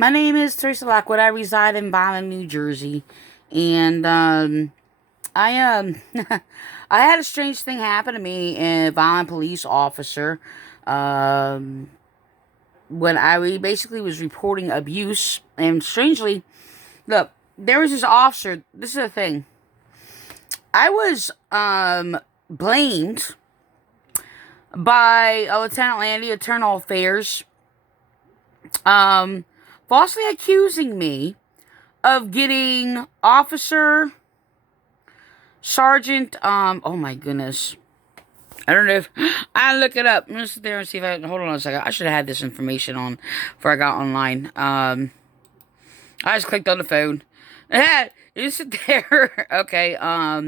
My name is Teresa Lockwood. I reside in Vineland, New Jersey, and I I had a strange thing happen to me. A Vineland police officer, um, when basically was reporting abuse, and strangely, look, there was this officer. This is the thing. I was blamed by Lieutenant Landy, Internal Affairs, um, falsely accusing me of getting Officer Sergeant, oh my goodness. I don't know if I look it up. I'm gonna sit there and see if I can hold on a second. I should have had this information on before I got online. I just clicked on the phone. You sit there. Okay, uh,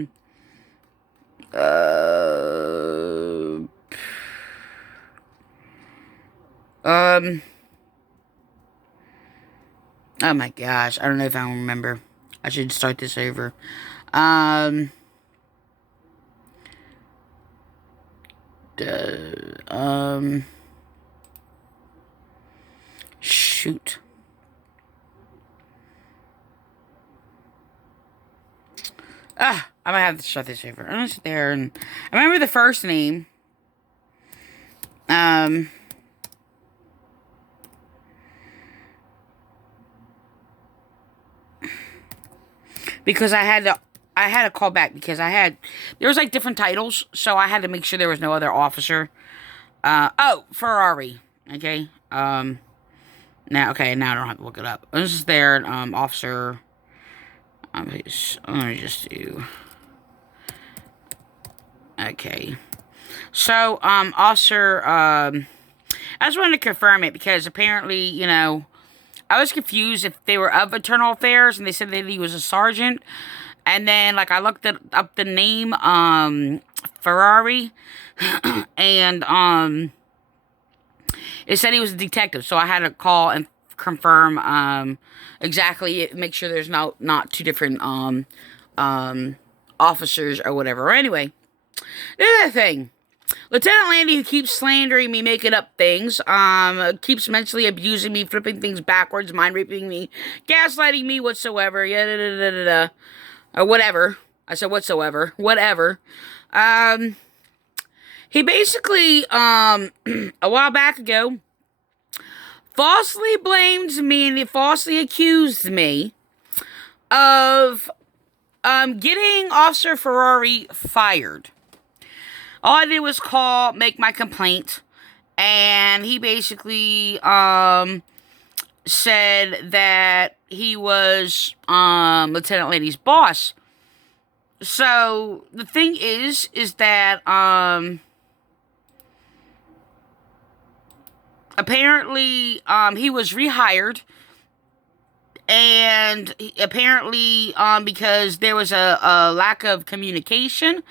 um, oh my gosh. I don't know if I remember. I should start this over. Um, uh, shoot. I might have to start this over. I'm gonna sit there and I remember the first name. Because I had to call back because there was like different titles, so I had to make sure there was no other officer. Ferrari. Okay. Now I don't have to look it up. This is there, officer. Let me just do. Okay. So, officer, I just wanted to confirm it because apparently, I was confused if they were of Internal Affairs and they said that he was a sergeant. And then, like, I looked up the name, Ferrari, and, it said he was a detective. So I had to call and confirm, exactly, make sure there's not two different, officers or whatever. Anyway, the other thing. Lieutenant Landy, who keeps slandering me, making up things, keeps mentally abusing me, flipping things backwards, mind raping me, gaslighting me, whatsoever, or whatever. I said whatsoever, whatever. He basically, a while back ago, falsely blamed me and he falsely accused me of, getting Officer Ferrari fired. All I did was make my complaint, and he basically, said that he was, Lieutenant Lady's boss. So, the thing is that, apparently, he was rehired, and apparently, because there was a lack of communication,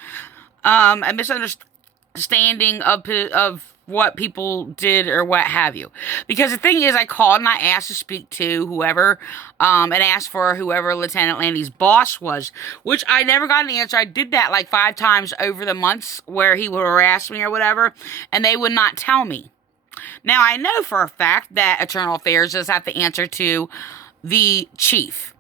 a misunderstanding of what people did or what have you. Because the thing is, I called and I asked to speak to whoever, and asked for whoever Lieutenant Landy's boss was, which I never got an answer. I did that like 5 times over the months where he would harass me or whatever, and they would not tell me. Now, I know for a fact that Internal Affairs does have to answer to the chief.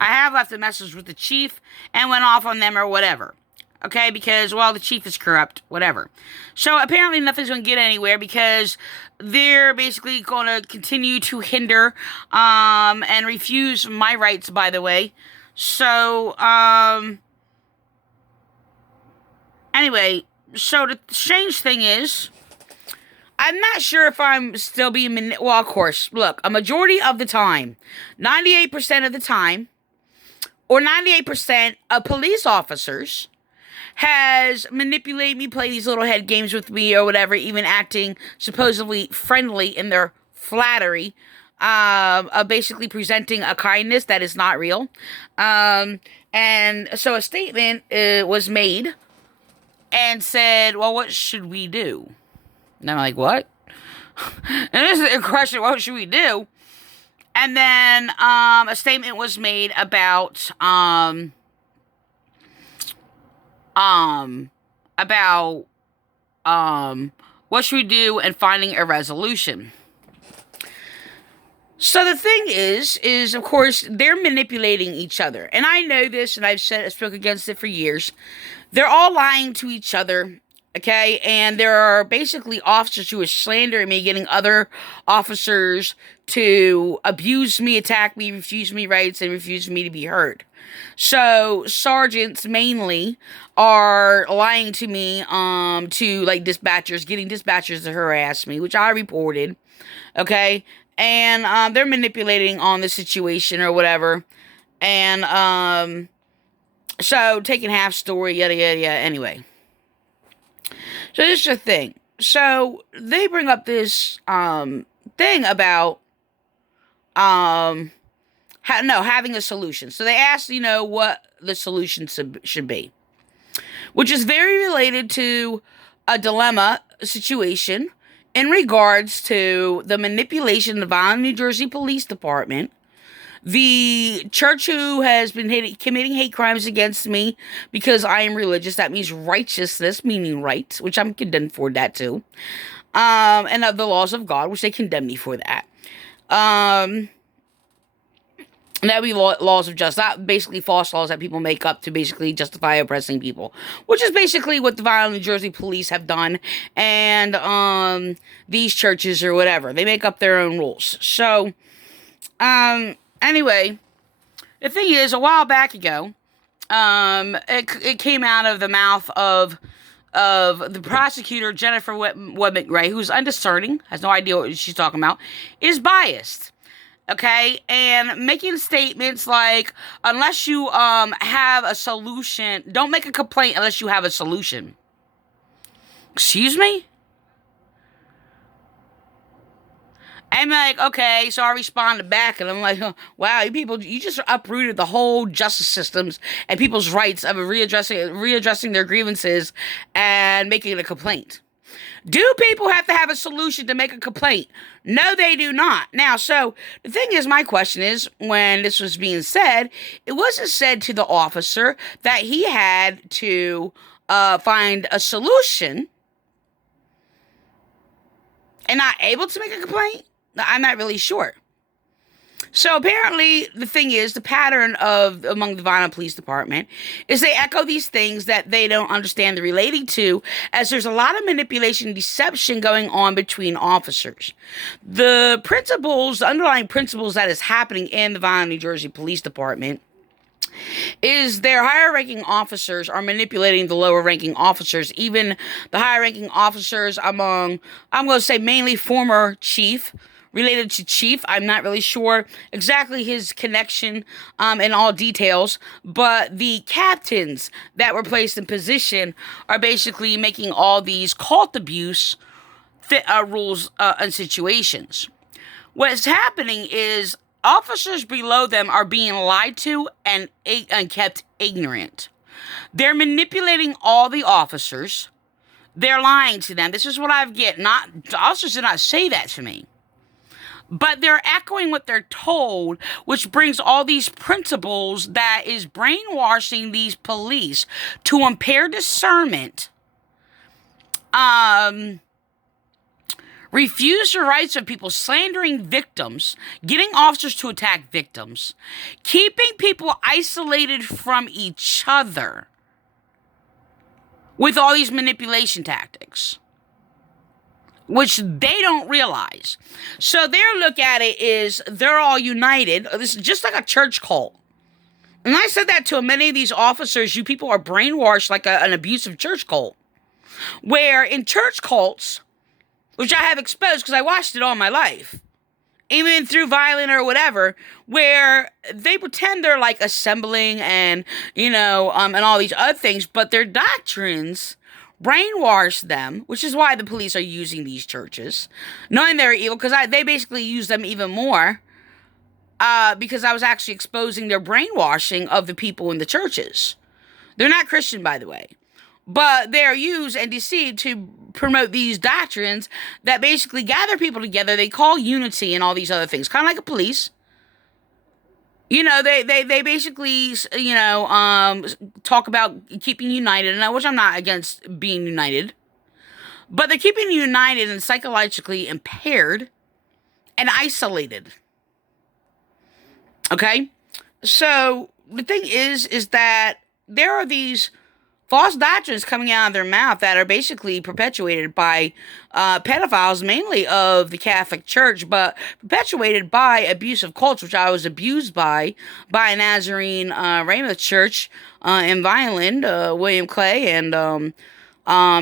I have left a message with the chief and went off on them or whatever. Okay, because, well, the chief is corrupt, whatever. So, apparently nothing's going to get anywhere because they're basically going to continue to hinder, and refuse my rights, by the way. So, anyway, so the strange thing is, I'm not sure if I'm still being, well, of course, look, a majority of the time, 98% of the time, or 98% of police officers has manipulated me, play these little head games with me or whatever, even acting supposedly friendly in their flattery, of basically presenting a kindness that is not real. And so a statement was made and said, well, what should we do? And I'm like, what? And this is a question, what should we do? And then a statement was made about what should we do and finding a resolution. So the thing is of course they're manipulating each other, and I know this, and I spoke against it for years. They're all lying to each other, okay? And there are basically officers who are slandering me, getting other officers to abuse me, attack me, refuse me rights, and refuse me to be heard. So sergeants mainly are lying to me, to like dispatchers, getting dispatchers to harass me, which I reported, okay? And they're manipulating on the situation or whatever, and so taking half story, yada yada yada. Anyway, so this is the thing. So they bring up this thing about having a solution. So they asked, what the solution should be, which is very related to a dilemma situation in regards to the manipulation of the Vineland, New Jersey Police Department, the church who has been committing hate crimes against me because I am religious. That means righteousness, meaning right, which I'm condemned for that too. And of the laws of God, which they condemn me for that. And that would be laws of justice, not basically false laws that people make up to basically justify oppressing people, which is basically what the Vineland, New Jersey police have done, and these churches or whatever. They make up their own rules. So, anyway, the thing is, a while back ago, it came out of the mouth of the prosecutor, Jennifer Webmick Ray, who's undiscerning, has no idea what she's talking about, is biased. Okay, and making statements like, unless you have a solution, don't make a complaint unless you have a solution. Excuse me? I'm like, okay, so I responded back, and I'm like, oh, wow, you people, you just uprooted the whole justice systems and people's rights of readdressing their grievances and making a complaint. Do people have to have a solution to make a complaint? No, they do not. Now, so the thing is, my question is, when this was being said, it wasn't said to the officer that he had to find a solution and not able to make a complaint. I'm not really sure. So apparently, the thing is, the pattern among the Vineland Police Department is they echo these things that they don't understand the relating to, as there's a lot of manipulation and deception going on between officers. The underlying principles that is happening in the Vineland, New Jersey Police Department is their higher-ranking officers are manipulating the lower-ranking officers, even the higher-ranking officers among, I'm going to say mainly former chief, related to chief. I'm not really sure exactly his connection in all details, but the captains that were placed in position are basically making all these cult abuse rules and situations. What's happening is officers below them are being lied to and kept ignorant. They're manipulating all the officers. They're lying to them. This is what I've get. The officers did not say that to me. But they're echoing what they're told, which brings all these principles that is brainwashing these police to impair discernment, refuse the rights of people, slandering victims, getting officers to attack victims, keeping people isolated from each other with all these manipulation tactics, which they don't realize. So their look at it is they're all united. This is just like a church cult. And I said that to many of these officers, you people are brainwashed like an abusive church cult. Where in church cults, which I have exposed because I watched it all my life, even through Violent or whatever, where they pretend they're like assembling and, and all these other things, but their doctrines brainwash them, which is why the police are using these churches, knowing they're evil, because they basically use them even more, because I was actually exposing their brainwashing of the people in the churches. They're not Christian, by the way, but they're used and deceived to promote these doctrines that basically gather people together. They call unity and all these other things, kind of like a police. They basically, talk about keeping united, and which I'm not against being united, but they're keeping united and psychologically impaired and isolated. Okay? So the thing is that there are these false doctrines coming out of their mouth that are basically perpetuated by pedophiles, mainly of the Catholic Church, but perpetuated by abusive cults, which I was abused by a Nazarene Weymouth Church in Vineland, William Clay, and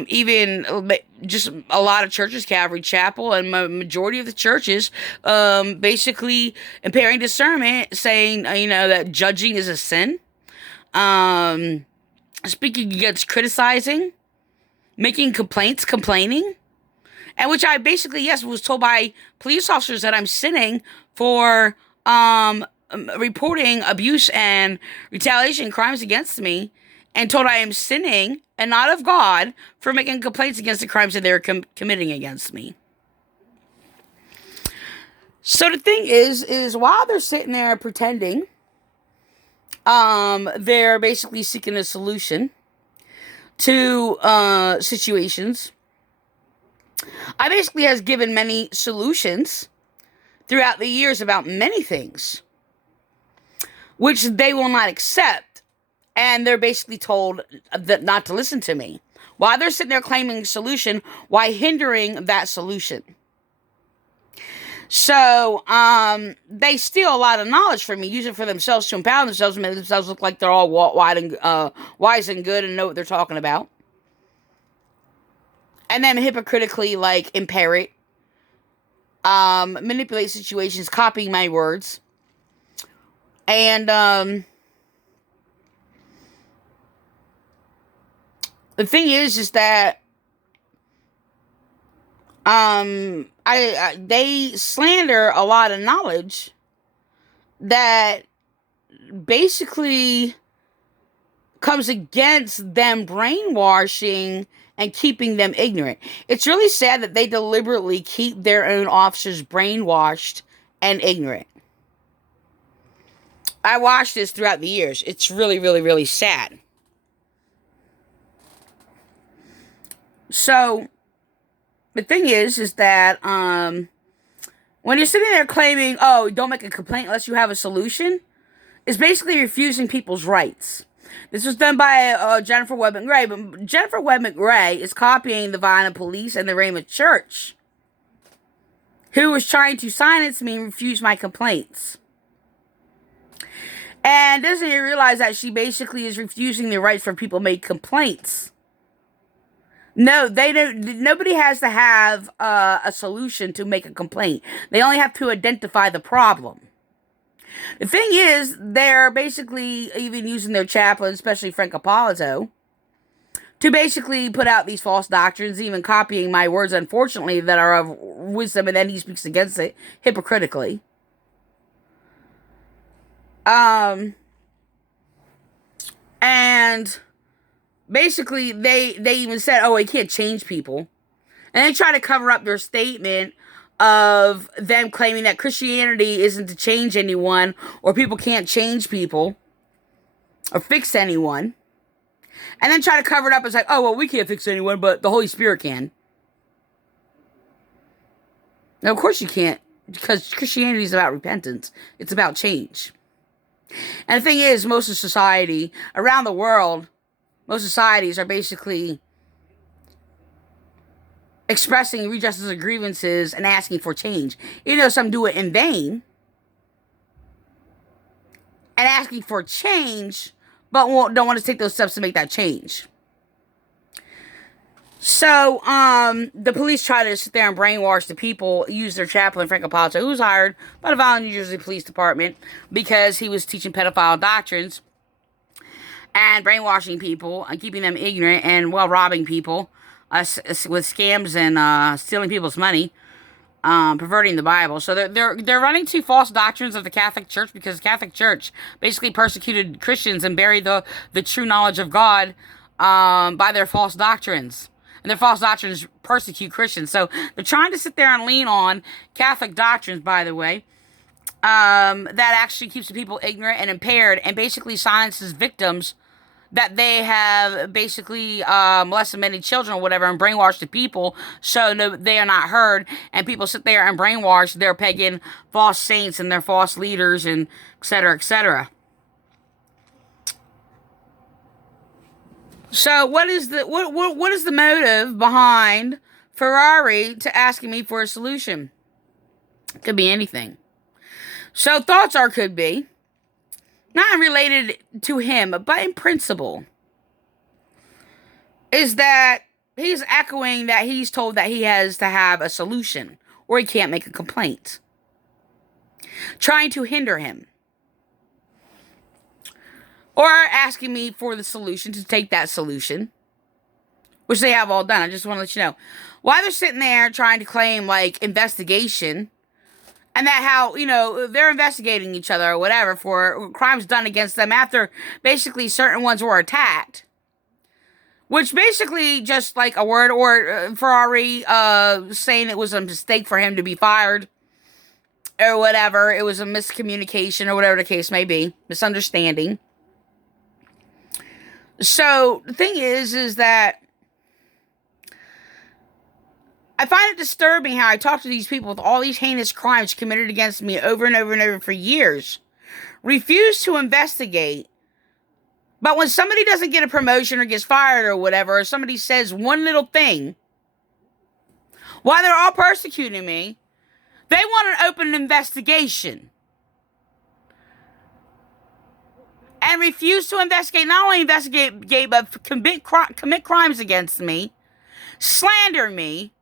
even just a lot of churches, Calvary Chapel, and majority of the churches, basically impairing discernment, saying, that judging is a sin. Speaking against criticizing, making complaints, complaining, and which I basically, yes, was told by police officers that I'm sinning for reporting abuse and retaliation crimes against me, and told I am sinning and not of God for making complaints against the crimes that they're committing against me. So the thing is while they're sitting there pretending, they're basically seeking a solution to situations. I basically has given many solutions throughout the years about many things, which they will not accept, and they're basically told that not to listen to me. While they're sitting there claiming a solution, why hindering that solution? So, they steal a lot of knowledge from me, use it for themselves to empower themselves, make themselves look like they're all wise and good and know what they're talking about. And then hypocritically, impair it, manipulate situations, copying my words. And, the thing is that, they slander a lot of knowledge that basically comes against them brainwashing and keeping them ignorant. It's really sad that they deliberately keep their own officers brainwashed and ignorant. I watched this throughout the years. It's really, really, really sad. So the thing is that when you're sitting there claiming, oh, don't make a complaint unless you have a solution, it's basically refusing people's rights. This was done by Jennifer Webb McRae, but Jennifer Webb McRae is copying the Vineland Police and the Weymouth Church, who was trying to silence me and refuse my complaints. And doesn't even realize that she basically is refusing the rights for people to make complaints. No, they don't. Nobody has to have a solution to make a complaint. They only have to identify the problem. The thing is, they're basically even using their chaplain, especially Frank Appolito, to basically put out these false doctrines, even copying my words, unfortunately, that are of wisdom, and then he speaks against it hypocritically. And basically, they even said, oh, he can't change people. And they try to cover up their statement of them claiming that Christianity isn't to change anyone, or people can't change people, or fix anyone. And then try to cover it up as like, oh, well, we can't fix anyone, but the Holy Spirit can. Now, of course you can't, because Christianity is about repentance. It's about change. And the thing is, most of society, around the world, most societies are basically expressing redresses of grievances and asking for change. Even though some do it in vain. And asking for change, but don't want to take those steps to make that change. So, the police try to sit there and brainwash the people, use their chaplain, Frank Appolito, who was hired by the Vineland, New Jersey Police Department because he was teaching pedophile doctrines and brainwashing people and keeping them ignorant and, robbing people with scams and stealing people's money, perverting the Bible. So they're running two false doctrines of the Catholic Church because the Catholic Church basically persecuted Christians and buried the true knowledge of God by their false doctrines. And their false doctrines persecute Christians. So they're trying to sit there and lean on Catholic doctrines, by the way, that actually keeps the people ignorant and impaired and basically silences victims that they have basically molested many children or whatever and brainwashed the people so no, they are not heard. And people sit there and brainwash their pagan false saints and their false leaders and et cetera, et cetera. So what is the motive behind Ferrari to asking me for a solution? Could be anything. So thoughts are could be not related to him, but in principle, is that he's echoing that he's told that he has to have a solution or he can't make a complaint. Trying to hinder him. Or asking me for the solution to take that solution, which they have all done. I just want to let you know. While they're sitting there trying to claim, like, investigation, and that how, they're investigating each other or whatever for crimes done against them after basically certain ones were attacked. Which basically just like a word or Ferrari saying it was a mistake for him to be fired or whatever. It was a miscommunication or whatever the case may be. Misunderstanding. So the thing is that I find it disturbing how I talk to these people with all these heinous crimes committed against me over and over and over for years, refuse to investigate, but when somebody doesn't get a promotion or gets fired or whatever, or somebody says one little thing, while they're all persecuting me, they want to open an investigation. And refuse to investigate, not only investigate, but commit crimes against me, slander me,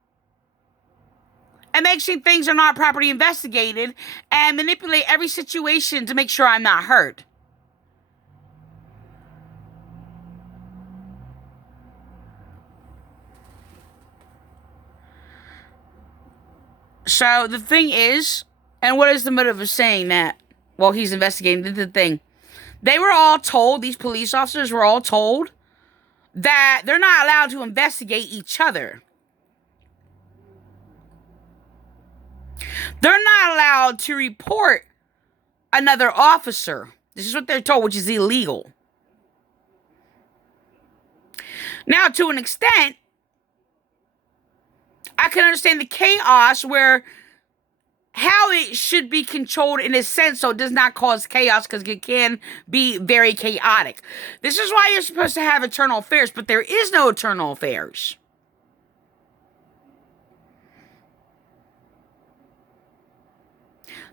and make sure things are not properly investigated, and manipulate every situation to make sure I'm not hurt. So the thing is, and what is the motive of saying that? Well, he's investigating the thing. They were all told, these police officers were all told, that they're not allowed to investigate each other. They're not allowed to report another officer. This is what they're told, which is illegal. Now, to an extent, I can understand the chaos where how it should be controlled in a sense so it does not cause chaos, because it can be very chaotic. This is why you're supposed to have internal affairs, but there is no internal affairs.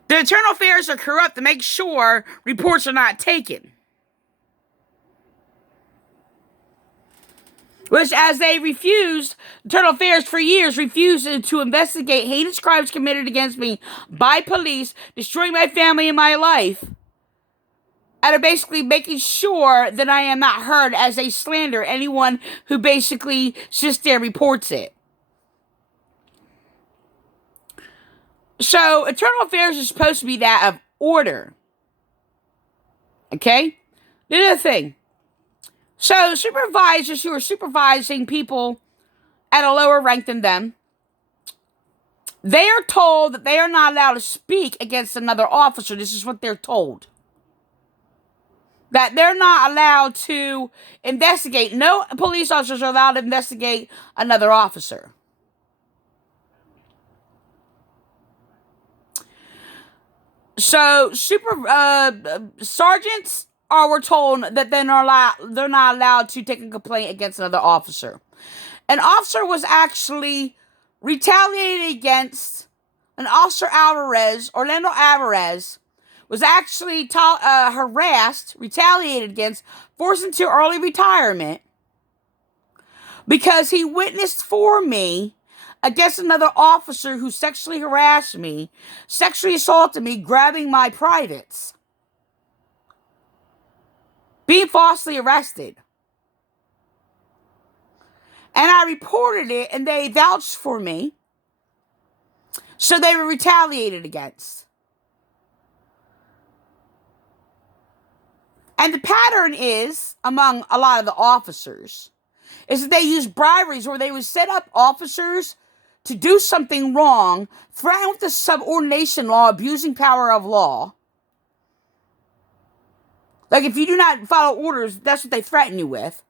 The internal affairs are corrupt to make sure reports are not taken. Which, as they refused, internal affairs for years refused to investigate heinous crimes committed against me by police, destroying my family and my life, and are basically making sure that I am not heard as they slander anyone who basically sits there and reports it. So, internal affairs is supposed to be that of order. Okay? The other thing. So, supervisors who are supervising people at a lower rank than them, they are told that they are not allowed to speak against another officer. This is what they're told. That they're not allowed to investigate. No police officers are allowed to investigate another officer. So, sergeants were told that they're not allowed to take a complaint against another officer. An officer was actually retaliated against. An officer Orlando Alvarez, was actually harassed, retaliated against, forced into early retirement because he witnessed for me against another officer who sexually harassed me, sexually assaulted me, grabbing my privates, being falsely arrested. And I reported it, and they vouched for me, so they were retaliated against. And the pattern is, among a lot of the officers, is that they use briberies where they would set up officers to do something wrong, threaten with the subordination law, abusing power of law, Like, if you do not follow orders, that's what they threaten you with.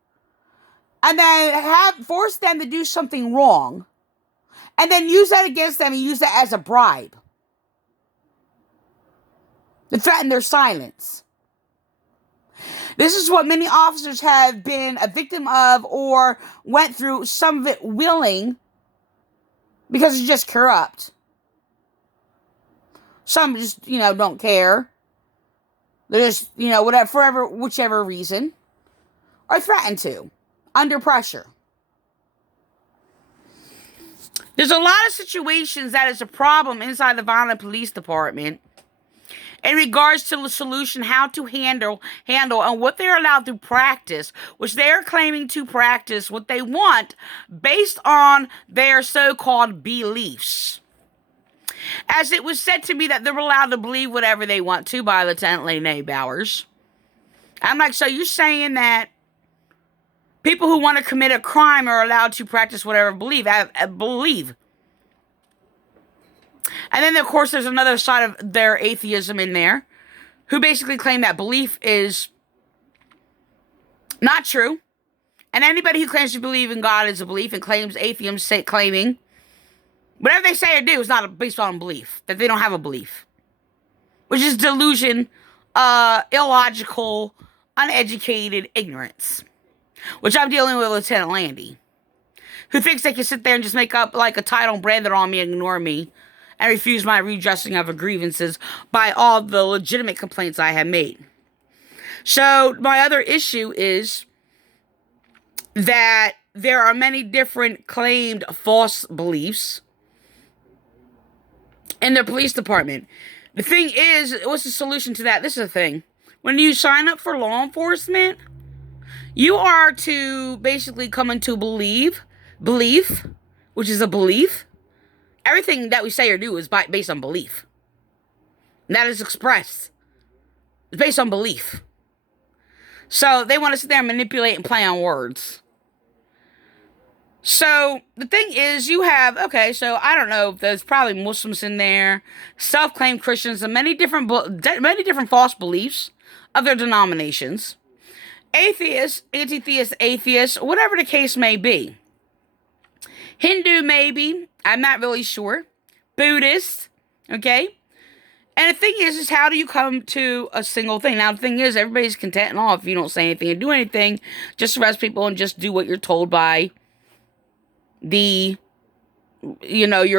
And then force them to do something wrong. And then use that against them and use that as a bribe. To threaten their silence. This is what many officers have been a victim of or went through, some of it willing, because it's just corrupt. Some just, don't care. They're just, whatever, whichever reason. Or threaten to. Under pressure. There's a lot of situations that is a problem inside the Vineland Police Department in regards to the solution, how to handle, and what they're allowed to practice, which they're claiming to practice what they want based on their so-called beliefs. As it was said to me that they're allowed to believe whatever they want to by Lieutenant Lene Bowers. I'm like, so you're saying that people who want to commit a crime are allowed to practice whatever believe. And then, of course, there's another side of their atheism in there, who basically claim that belief is not true. And anybody who claims to believe in God is a belief, and claims atheism claiming whatever they say or do is not based on belief, that they don't have a belief. Which is delusion, illogical, uneducated ignorance. Which I'm dealing with Lieutenant Landy, who thinks they can sit there and just make up like a title and brand it on me and ignore me and refuse my redressing of grievances by all the legitimate complaints I have made. So my other issue is that there are many different claimed false beliefs in the police department. The thing is, what's the solution to that? This is the thing. When you sign up for law enforcement, you are to basically come into belief, which is a belief. Everything that we say or do is based on belief. And that is expressed. It's based on belief. So they want to sit there and manipulate and play on words. So the thing is, you have, so I don't know, there's probably Muslims in there, self-claimed Christians, and many different false beliefs of their denominations. Atheists, anti-theist atheists, whatever the case may be. Hindu, maybe. I'm not really sure. Buddhist. Okay? And the thing is how do you come to a single thing? Now, the thing is, everybody's content and all if you don't say anything and do anything. Just arrest people and just do what you're told by your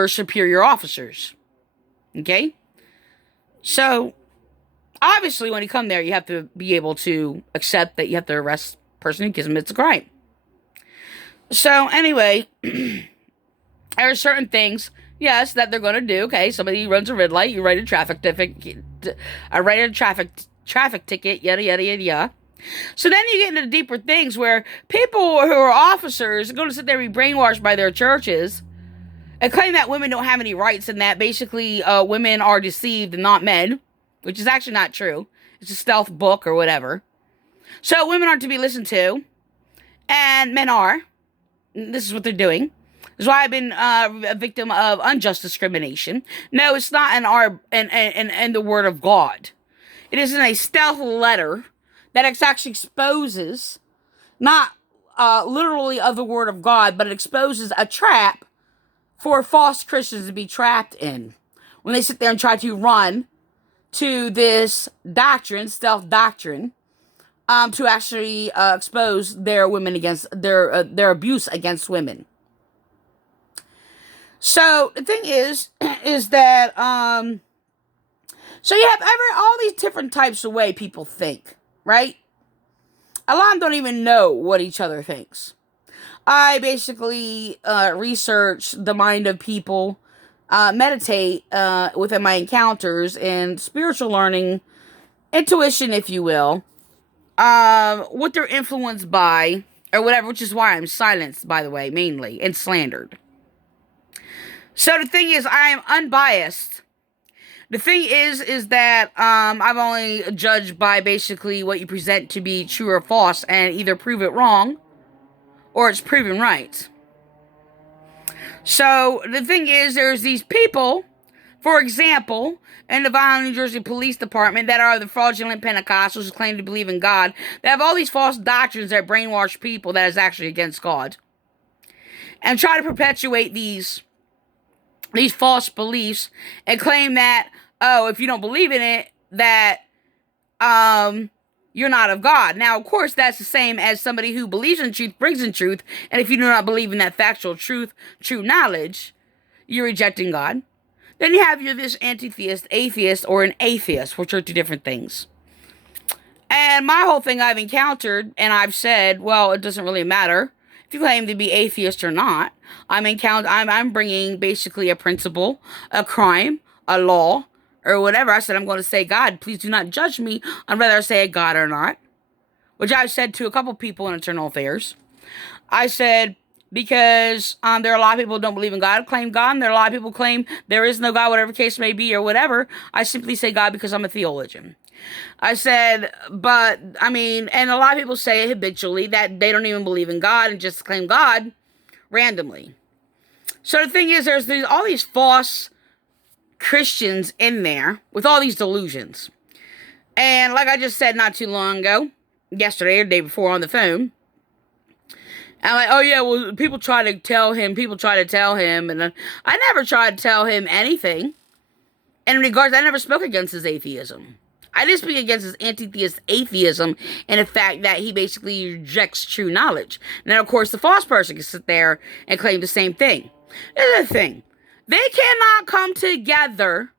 superior officers. Okay? So, obviously, when you come there, you have to be able to accept that you have to arrest the person who commits a crime. So, anyway, there are certain things, yes, that they're going to do. Okay, somebody runs a red light, you write a traffic ticket, yada, yada, yada, yada. So then you get into deeper things where people who are officers are going to sit there and be brainwashed by their churches and claim that women don't have any rights and that basically women are deceived and not men. Which is actually not true. It's a stealth book or whatever. So women aren't to be listened to. And men are. This is what they're doing. This is why I've been a victim of unjust discrimination. No, it's not in the word of God. It is in a stealth letter that actually exposes, not literally of the word of God, but it exposes a trap for false Christians to be trapped in. When they sit there and try to run to this doctrine, stealth doctrine, to actually expose their women against their abuse against women. So the thing is that so you have all these different types of way people think, right? A lot of them don't even know what each other thinks. I basically research the mind of people. Meditate within my encounters and spiritual learning, intuition, if you will, what they're influenced by, or whatever, which is why I'm silenced, by the way, mainly, and slandered. So the thing is, I am unbiased. The thing is that I've only judged by basically what you present to be true or false, and either prove it wrong, or it's proven right. So, the thing is, there's these people For example, in the Vineland, New Jersey Police Department, that are the fraudulent Pentecostals who claim to believe in God, they have all these false doctrines that brainwash people that is actually against God, and try to perpetuate these false beliefs and claim that, oh, if you don't believe in it, that you're not of God. Now, of course, that's the same as somebody who believes in truth, brings in truth, and if you do not believe in that factual truth, true knowledge, you're rejecting God. Then you have this anti-theist, atheist, or an atheist, which are two different things. And my whole thing I've encountered, and I've said, well, it doesn't really matter if you claim to be atheist or not. I'm bringing basically a principle, a crime, a law, or whatever. I said, I'm going to say, God, please do not judge me on whether I say God or not, which I've said to a couple people in Internal Affairs. I said, because there are a lot of people who don't believe in God, claim God, and there are a lot of people who claim there is no God, whatever case may be, or whatever. I simply say God because I'm a theologian. I said, but, I mean, and a lot of people say habitually that they don't even believe in God and just claim God randomly. So the thing is, there's all these false Christians in there with all these delusions. And like I just said not too long ago, yesterday or the day before on the phone, I'm like, oh yeah, well, people try to tell him, and I never tried to tell him anything. In regards, I never spoke against his atheism. I did speak against his anti-theist atheism and the fact that he basically rejects true knowledge. Now, of course, the false person can sit there and claim the same thing. Here's the thing. They cannot come together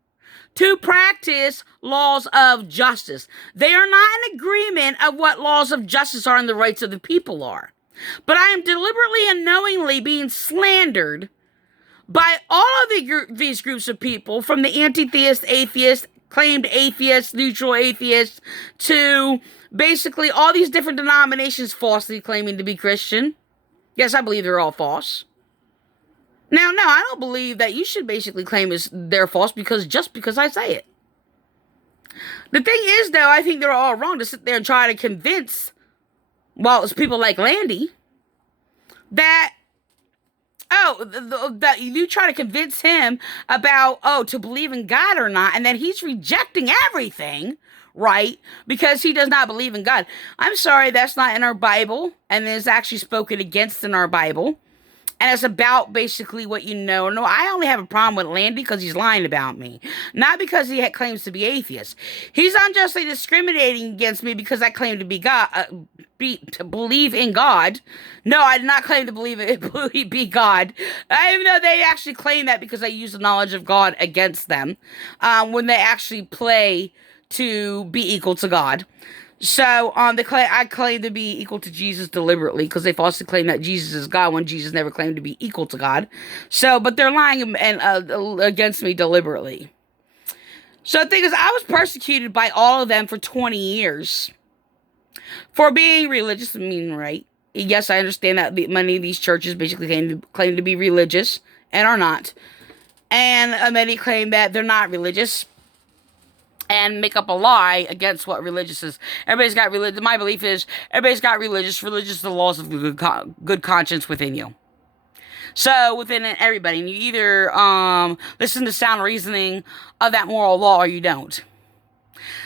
to practice laws of justice. They are not in agreement of what laws of justice are and the rights of the people are. But I am deliberately and knowingly being slandered by all of these groups of people, from the anti-theist, atheist, claimed atheists, neutral atheists, to basically all these different denominations falsely claiming to be Christian. Yes, I believe they're all false. Now, no, I don't believe that you should basically claim they're false just because I say it. The thing is, though, I think they're all wrong to sit there and try to convince, well, it's people like Landy, that, that you try to convince him about, to believe in God or not, and then he's rejecting everything, right? Because he does not believe in God. I'm sorry, that's not in our Bible, and it's actually spoken against in our Bible. And it's about basically what you know. No, I only have a problem with Landy because he's lying about me. Not because he claims to be atheist. He's unjustly discriminating against me because I claim to be God, to believe in God. No, I did not claim to be God. Even though they actually claim that because I use the knowledge of God against them. When they actually play to be equal to God. So, I claim to be equal to Jesus deliberately because they falsely claim that Jesus is God when Jesus never claimed to be equal to God. So, but they're lying against me deliberately. So the thing is, I was persecuted by all of them for 20 years for being religious. I mean, right? Yes, I understand that many of these churches basically claim to be religious and are not. And many claim that they're not religious and make up a lie against what religious is. Everybody's got religion. My belief is everybody's got religious. Religious is the laws of good conscience within you. So within everybody, and you either listen to sound reasoning of that moral law or you don't.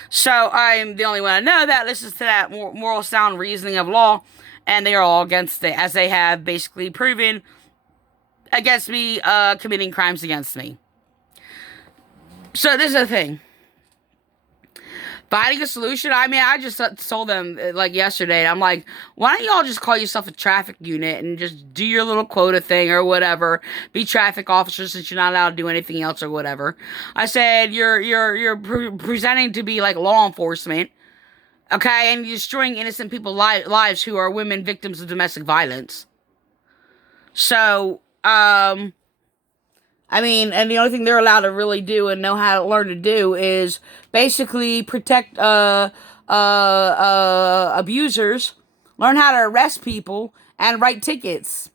So I'm the only one I know that listens to that moral sound reasoning of law, and they are all against it, as they have basically proven against me, committing crimes against me. So this is the thing. Finding a solution, I mean, I just told them, like, yesterday, I'm like, why don't y'all just call yourself a traffic unit and just do your little quota thing or whatever, be traffic officers since you're not allowed to do anything else or whatever. I said, you're presenting to be, like, law enforcement, okay, and you're destroying innocent people's lives who are women victims of domestic violence. So, I mean, and the only thing they're allowed to really do and know how to learn to do is basically protect abusers, learn how to arrest people, and write tickets.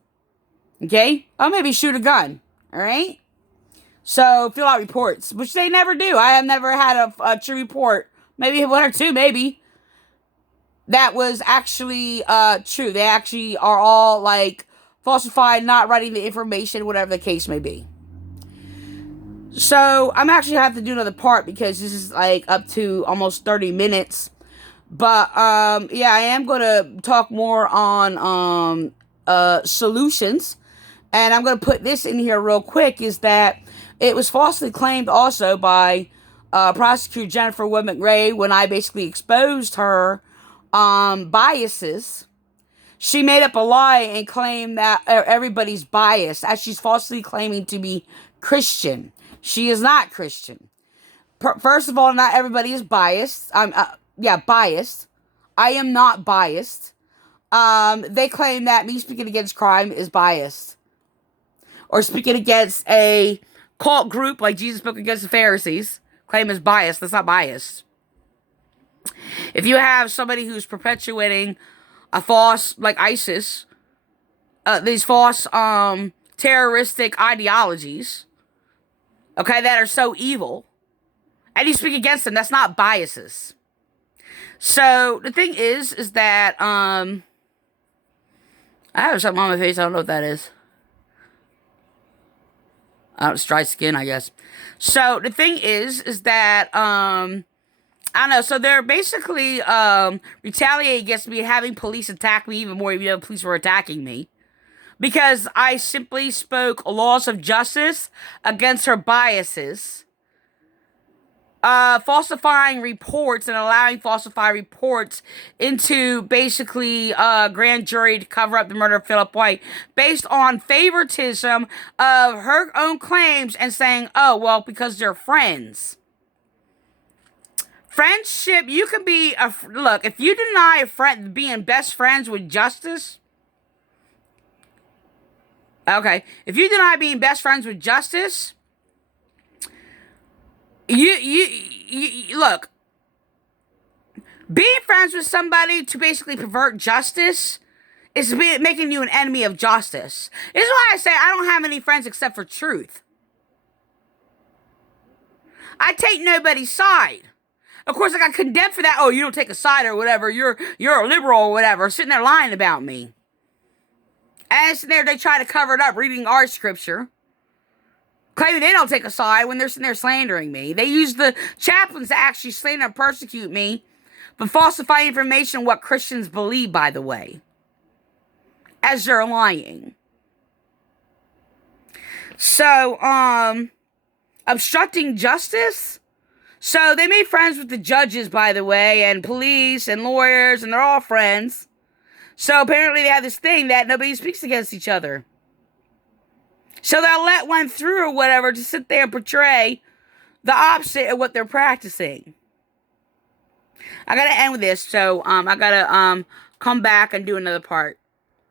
Okay? Or maybe shoot a gun. Alright? So, fill out reports, which they never do. I have never had a true report. Maybe one or two, maybe. That was actually true. They actually are all, like, falsified, not writing the information, whatever the case may be. So I'm actually have to do another part because this is like up to almost 30 minutes. But yeah, I am gonna talk more on solutions. And I'm gonna put this in here real quick, is that it was falsely claimed also by prosecutor Jennifer Wood McRae when I basically exposed her biases. She made up a lie and claimed that everybody's biased, as she's falsely claiming to be Christian. She is not Christian. First of all, not everybody is biased. I'm biased. I am not biased. They claim that me speaking against crime is biased, or speaking against a cult group like Jesus spoke against the Pharisees, claim is biased. That's not biased. If you have somebody who's perpetuating a false, like ISIS, these false terroristic ideologies, okay, that are so evil, and you speak against them, that's not biases. So the thing is that I have something on my face. I don't know what that is. It's dry skin, I guess. So the thing is that I don't know. So they're basically retaliating against me, having police attack me even more. Even though police were attacking me, because I simply spoke laws of justice against her biases, falsifying reports and allowing falsified reports into basically grand jury to cover up the murder of Philip White based on favoritism of her own claims, and saying, oh, well, because they're friends. Friendship, you can be look, if you deny a friend being best friends with justice, okay, if you deny being best friends with justice, you look, being friends with somebody to basically pervert justice is making you an enemy of justice. This is why I say I don't have any friends except for truth. I take nobody's side. Of course, I got condemned for that. Oh, you don't take a side or whatever. You're a liberal or whatever. Sitting there lying about me. And sitting there, they try to cover it up, reading our scripture, claiming they don't take a side when they're sitting there slandering me. They use the chaplains to actually slander and persecute me, but falsify information on what Christians believe, by the way, as they're lying. So, obstructing justice. So they made friends with the judges, by the way, and police and lawyers, and they're all friends. So apparently they have this thing that nobody speaks against each other. So they'll let one through or whatever to sit there and portray the opposite of what they're practicing. I gotta end with this, so I gotta come back and do another part.